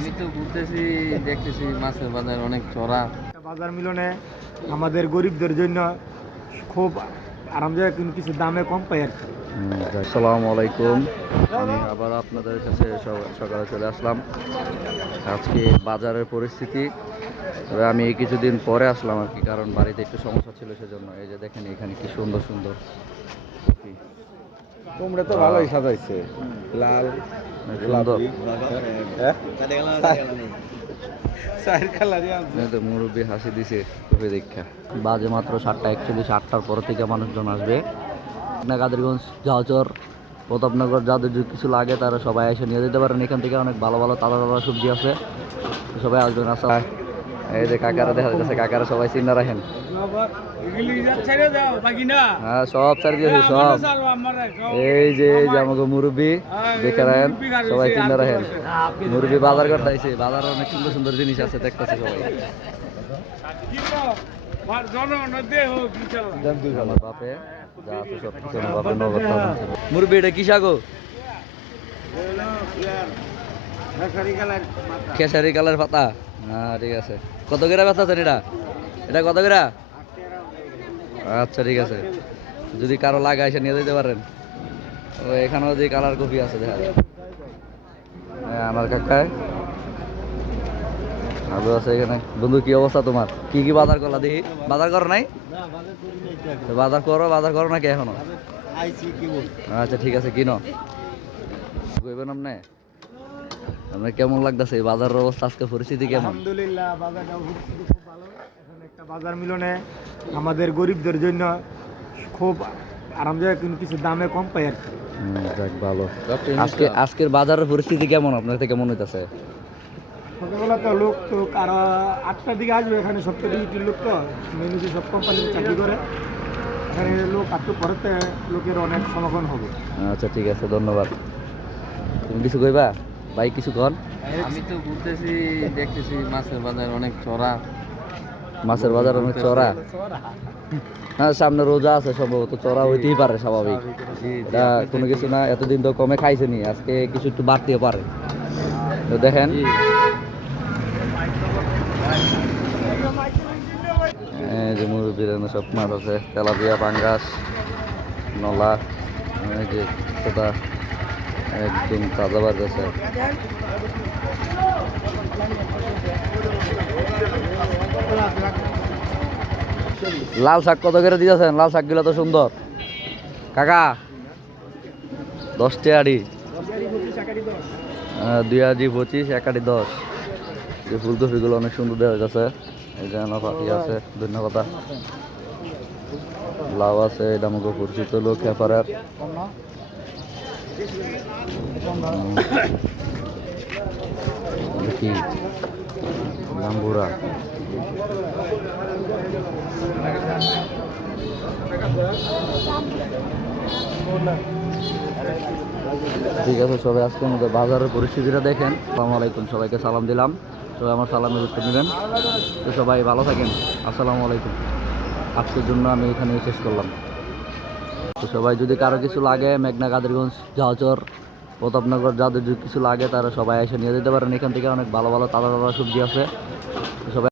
আমি তো ঘুরতেছি, দেখতেছি মাছের বাজার অনেক চড়া। বাজার মিলনে আমাদের গরিবদের জন্য খুব আরামদায়ক, কিন্তু কিছু দামে কম পাই আর কি। আসসালামু আলাইকুম। আমি আবার আপনাদের কাছে সকালে চলে আসলাম। আজকে বাজারের পরিস্থিতি, তবে আমি কিছুদিন পরে আসলাম আর কি, কারণ বাড়িতে একটু সমস্যা ছিল, সেজন্য। এই যে দেখেন এখানে কি সুন্দর সুন্দর কফি। তোমরা তো ভালোই সাজাইছে, লাল সুন্দর মুরব্বী হাসি দিছে কফি দেখা। বাজে মাত্র 7:41। 8টার পর থেকে মানুষজন আসবে। কাদেরগঞ্জ, ঝাউচর, প্রতাপনগর, যাদের যদি কিছু লাগে তারা সবাই এসে নিয়ে যেতে পারেন। এখান থেকে অনেক ভালো ভালো তাজা তাজা সবজি আছে, সবাই আসবেন। আসা এই যে কাকারা দেখা যাচ্ছে, কাকারা সবাই চিন্তা রাখেন। হ্যাঁ, সব ছাড়ি দিয়েছে সব। এই যে আমাকে মুরব্বী দেখে রাখেন, সবাই চিন্তা রাখেন। মুরব্বী বাজার করতে আইছে, বাজারে অনেক সুন্দর সুন্দর জিনিস আছে, দেখতেছে সবাই। আমার বাপে যা আছে সব কিছু আমার বাপের নগদ। মুরব্বী এটা কি শাক? খেসারি কালার পাতা। হ্যাঁ, ঠিক আছে। কত করে ব্যথা আছেন এটা? এটা কত করে? আচ্ছা, ঠিক আছে। যদি কারো লাগে এসে নিয়ে যেতে পারেন। ও এখানেও যে কালার কপি আছে দেখা যায়। হ্যাঁ, আমার কাকায় ভালো আছে এখানে। বন্ধু, কি অবস্থা তোমার? কি কি বাজার করলা দেখি? বাজার করো নাই? বাজার করো নাকি এখনো? আচ্ছা, ঠিক আছে, কিনো কইবেন আপনি। আপনার কেমন লাগতেছে এই বাজারের অবস্থা, আজকে পরিস্থিতি কেমন? আলহামদুলিল্লাহ, বাজারটা পরিস্থিতি খুব ভালো। এখন একটা বাজার মিলনে আমাদের গরিবদের জন্য খুব আরামদায়ক, কিন্তু কিছু দামে কম পাই আর কি। যাক, ভালো। আজকের বাজারের পরিস্থিতি কেমন আপনার থেকে মনে হইতেছে? সকালবেলা তো লোক তো আর 8টার দিকে আসবে। এখানে সবচেয়ে ডিউটির লোক তো মেনুতে সব কোম্পানিতে চাকরি করে। এখানে লোক একটু পরেতে লোকের অনেক সমাগম হবে। আচ্ছা, ঠিক আছে, ধন্যবাদ। তুমি কিছু কইবা ভাই? কিছু কন। আমি তো ঘুরতেছি, দেখতেছি মাছের বাজার অনেক চড়া। মাছের বাজার অনেক চড়া? হ্যাঁ, সামনে রোজা আছে, সম্ভবত চড়া হইতেই পারে, স্বাভাবিক। এটা কোনো কিছু না, এতদিন তো কমে খাইছেনি, আজকে কিছু একটু বাড়তেও পারে। তো দেখেন এই যে মুরব্বীর সব মাছ আছে, তেলাপিয়া, পাঙ্গাস, নলা, এই যে সেটা একদম তাজা বাজ আছে। লাল শাক কত করে দিয়েছেন? লাল শাকগুলো তো সুন্দর কাকা। 10 টাকাটি, 2 আটি 25, 1 আটি 10। এই ফুলকপিগুলো অনেক সুন্দর দেওয়া যাচ্ছে। এই যে পাখি আছে, ধন্যবাদ। লাউ আছে, এটা আমাকে পরিচিত লোক খেপারের। কি জাম্বুরা। ঠিক আছে, সবাই আজকের মধ্যে বাজারের পরিস্থিতিটা দেখেন। আসসালামু আলাইকুম, সবাইকে সালাম দিলাম। সবাই আমার সালামের উত্তর নেবেন। তো সবাই ভালো থাকেন। আসসালামু আলাইকুম। আজকের জন্য আমি এখানেই শেষ করলাম। তো সবাই যদি কারো কিছু লাগে, মেঘনা, কাদেরগঞ্জ, ঝাউচর, প্রতাপনগর, যাদের যদি কিছু লাগে তারা সবাই এসে নিয়ে যেতে পারেন। এখান থেকে অনেক ভালো ভালো তাজা তাজা সবজি আছে, সবাই